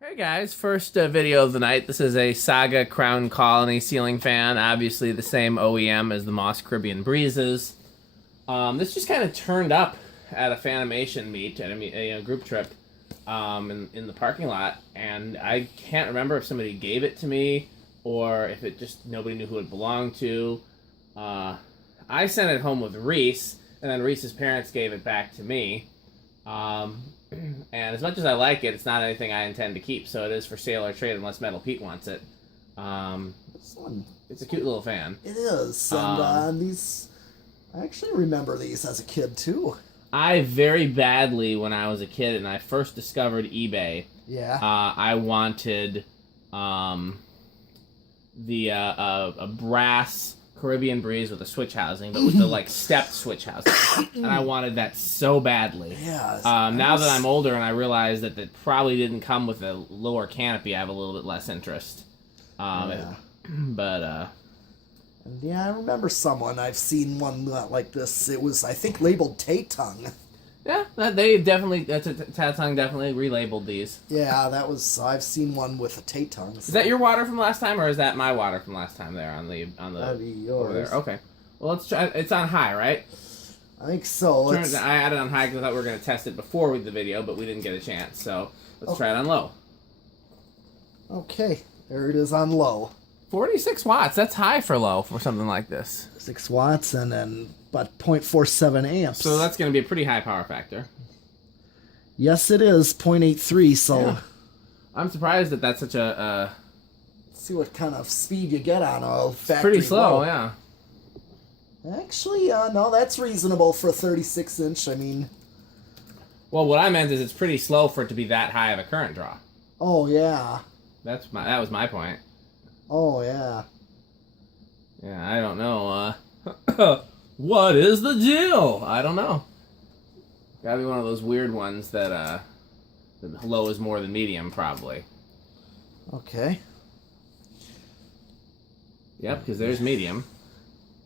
Hey guys, first video of the night. This is a Saga Crown Colony ceiling fan, obviously the same OEM as the Moss Caribbean Breezes. This just kind of turned up at a Fanimation meet, at a group trip in the parking lot, and I can't remember if somebody gave it to me or if it just nobody knew who it belonged to. I sent it home with Reese, and then Reese's parents gave it back to me. And as much as I like it, it's not anything I intend to keep, so it is for sale or trade unless Metal Pete wants it. It's a cute little fan. It is, and these, I actually remember these as a kid too. I very badly, when I was a kid and I first discovered eBay, I wanted a brass Caribbean Breeze with a switch housing, but with the like stepped switch housing, and I wanted that so badly. Yeah. Now that I'm older and I realize that it probably didn't come with a lower canopy, I have a little bit less interest. Yeah, I remember I've seen one like this. It was, I think, labeled Tay-Tongue. Yeah, that's Tay-Tongue definitely relabeled these. Yeah, I've seen one with a Tay-Tongue. So. Is that your water from last time, or is that my water from last time there on the That'd be yours. over there? Okay. Well, let's try. It's on high, right? I think so. I had it on high because I thought we were going to test it before the video, but we didn't get a chance. So let's try it on low. Okay, there it is on low. 46 watts. That's high for low for something like this. 6 watts and then about 0.47 amps. So that's going to be a pretty high power factor. Yes, it is 0.83. So yeah. I'm surprised that that's such a. Let's see what kind of speed you get on a factory. Pretty slow, low. yeah. Actually, no, that's reasonable for a 36-inch. I mean, well, what I meant is it's pretty slow for it to be that high of a current draw. Oh yeah. That was my point. Oh yeah. Yeah, I don't know. What is the deal? I don't know. Gotta be one of those weird ones that the low is more than medium, probably. Okay. Yep, because there's medium.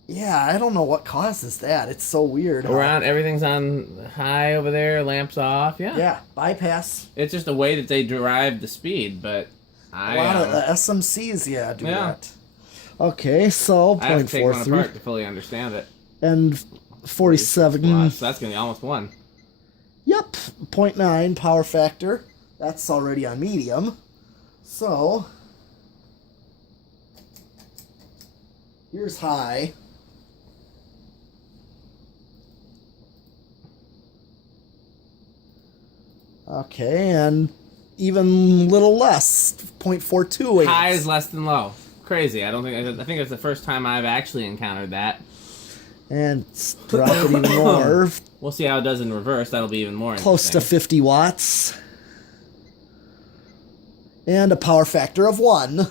Yeah, I don't know what causes that. It's so weird. Everything's on high over there, lamps off. Yeah. Yeah, bypass. It's just a way that they derive the speed, but a lot of the SMCs, do that. Okay, so 0.43. I have to take one apart to fully understand it. And 47. So that's gonna be almost 1. Yep, 0.9 power factor. That's already on medium. So here's high. Okay, and even little less, 0.42. High is less than low. Crazy. I think it's the first time I've actually encountered that. And drop it even more. We'll see how it does in reverse. That'll be even more close to 50 watts. And a power factor of 1.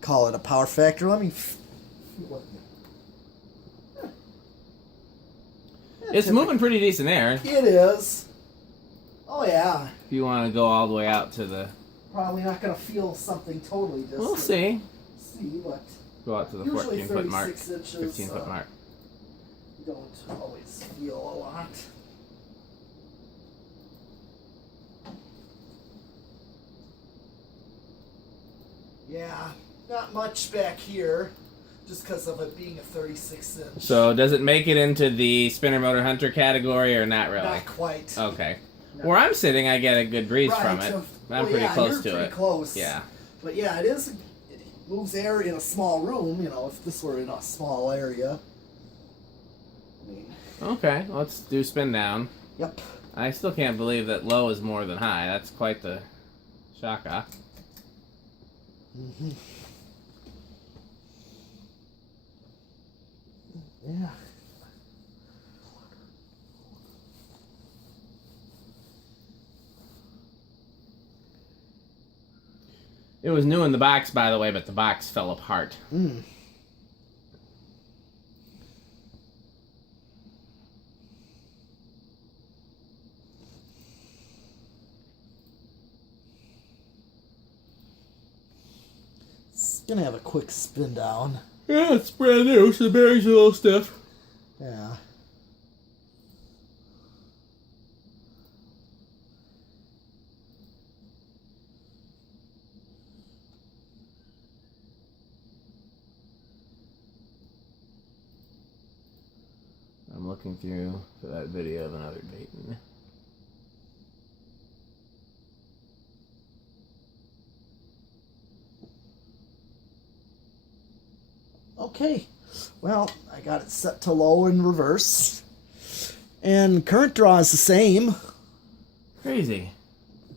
Call it a power factor. Let me... It's moving pretty decent there. It is. Oh, yeah. If you want to go all the way out to the... Probably not going to feel something totally different. We'll see. See what... Go out to the 14-foot mark, 15-foot mark. You don't always feel a lot. Yeah, not much back here, just because of it being a 36-inch. So does it make it into the spinner motor hunter category or not really? Not quite. Okay. No. Where I'm sitting, I get a good breeze from it. I'm pretty close to it. Pretty close. Yeah. But yeah, it is. It moves air in a small room. You know, if this were in a small area. I mean. Okay, let's do spin down. Yep. I still can't believe that low is more than high. That's quite the shaka. Mm-hmm. Yeah. It was new in the box, by the way, but the box fell apart. Mm. It's gonna have a quick spin down. Yeah, it's brand new, so the bearing's a little stiff. Yeah. looking through for that video of another Dayton. Okay, well, I got it set to low in reverse. And current draw is the same. Crazy.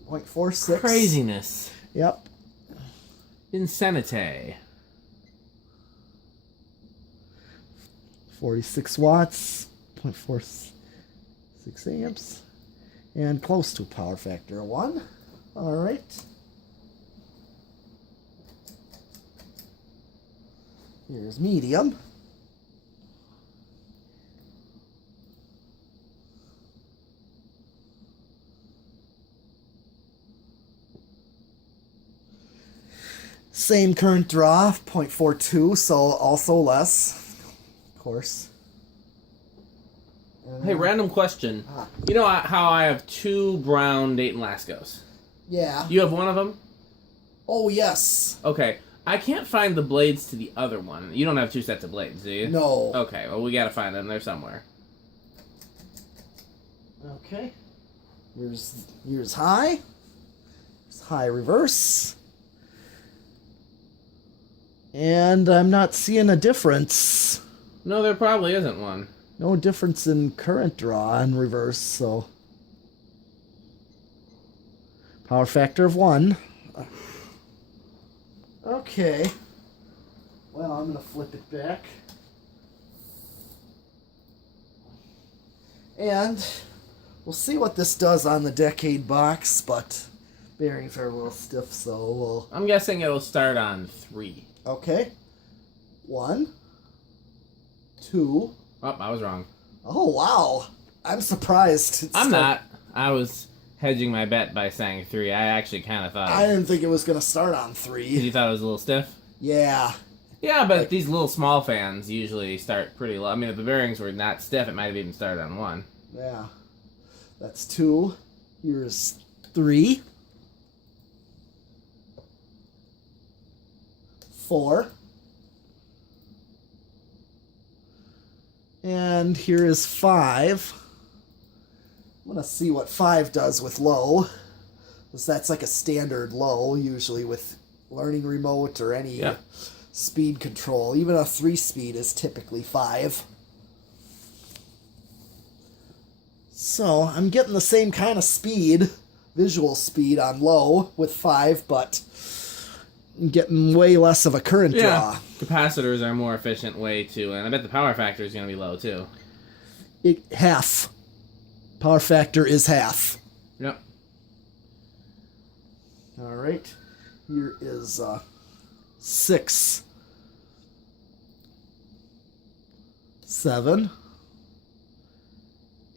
0.46. Craziness. Yep. Insanity. 46 watts, 0.46 amps, and close to power factor of 1. All right. Here's medium. Same current draw, 0.42, so also less, of course. Hey, random question. You know how I have 2 brown Dayton Lascos? Yeah. You have one of them? Oh, yes. Okay. I can't find the blades to the other one. You don't have 2 sets of blades, do you? No. Okay, well, we gotta find them. They're somewhere. Okay. Here's high. Here's high reverse. And I'm not seeing a difference. No, there probably isn't one. No difference in current draw in reverse, so. Power factor of 1. Okay. Well, I'm going to flip it back. And we'll see what this does on the Decade box, but bearings are a little stiff, so we'll... I'm guessing it'll start on 3. Okay. 1, 2. Oh, I was wrong. Oh, wow. I'm surprised. I'm not. I was hedging my bet by saying 3. I actually kind of thought... I didn't think it was going to start on 3. You thought it was a little stiff? Yeah. Yeah, but these little small fans usually start pretty low. I mean, if the bearings were not stiff, it might have even started on 1. Yeah. That's 2. Here's 3. 4. And here is 5. I'm going to see what 5 does with low. Because that's like a standard low, usually with learning remote or any speed control. Even a 3-speed is typically 5. So I'm getting the same kind of speed, visual speed on low with 5, but I'm getting way less of a current draw. Capacitors are a more efficient way to, and I bet the power factor is going to be low too. Half. Power factor is half. Yep. All right. Here is 6, 7,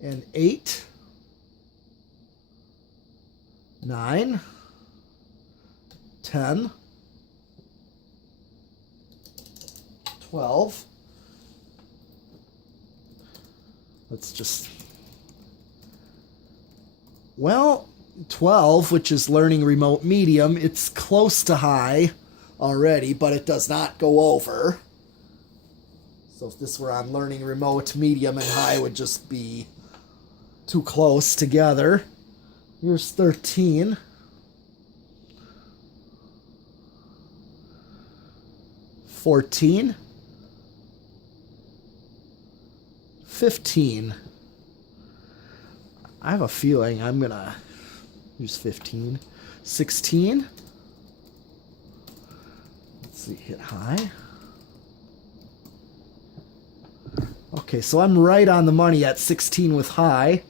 and 8, 9, 10, 12. Let's just... Well, 12, which is learning remote medium, it's close to high already, but it does not go over. So if this were on learning remote, medium and high would just be too close together. Here's 13. 14. 15. I have a feeling I'm gonna use 15. 16. Let's see, hit high. Okay, so I'm right on the money at 16 with high.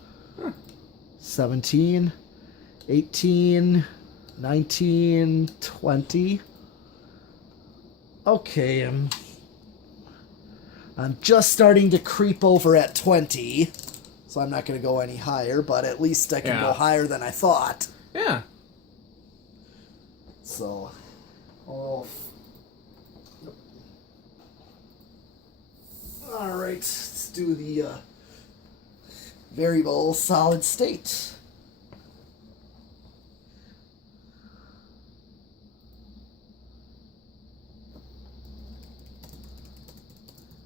17, 18, 19, 20. Okay, I'm just starting to creep over at 20. So I'm not going to go any higher, but at least I can go higher than I thought. Yeah. So, all right, let's do the variable solid state.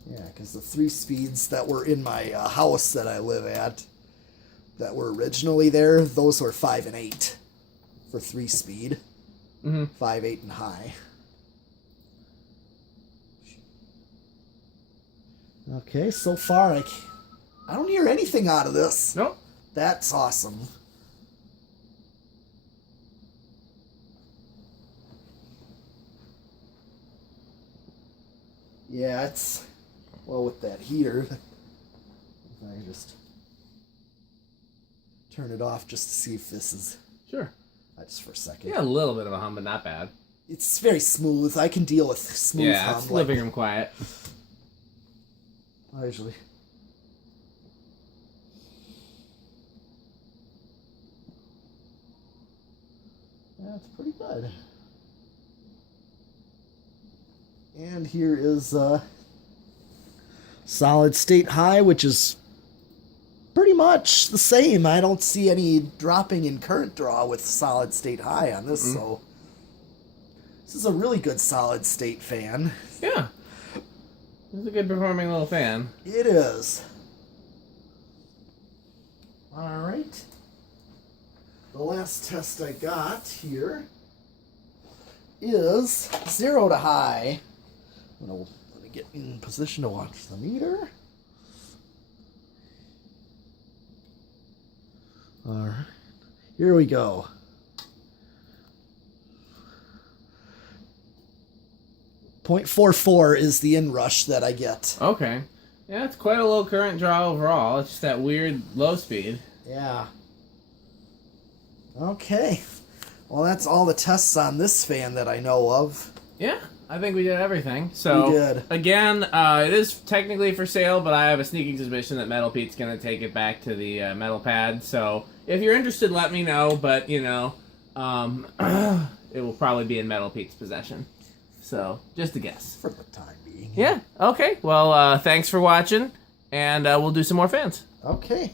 Yeah, because the 3-speeds that were in my house that I live at, that were originally there, those were 5 and 8 for 3-speed. 5, 8, and high. Okay, so far I don't hear anything out of this. Nope. That's awesome. Yeah, it's, well, with that heater, if I just turn it off just to see if this is... Sure. Just for a second. Yeah, a little bit of a hum, but not bad. It's very smooth. I can deal with smooth hum. Yeah, it's living room quiet. Usually. Yeah, it's pretty good. And here is solid state high, which is pretty much the same. I don't see any dropping in current draw with solid state high on this, so this is a really good solid state fan. Yeah. It's a good performing little fan. It is. Alright. The last test I got here is 0 to high. Let me get in position to watch the meter. Alright. Here we go. 0.44 is the inrush that I get. Okay. Yeah, it's quite a low current draw overall. It's just that weird low speed. Yeah. Okay. Well, that's all the tests on this fan that I know of. Yeah, I think we did everything. So, we did. Again, it is technically for sale, but I have a sneaking suspicion that Metal Pete's going to take it back to the metal pad. So, if you're interested, let me know. But, you know, it will probably be in Metal Pete's possession. So, just a guess. For the time being. Yeah, okay. Well, thanks for watching, and we'll do some more fans. Okay.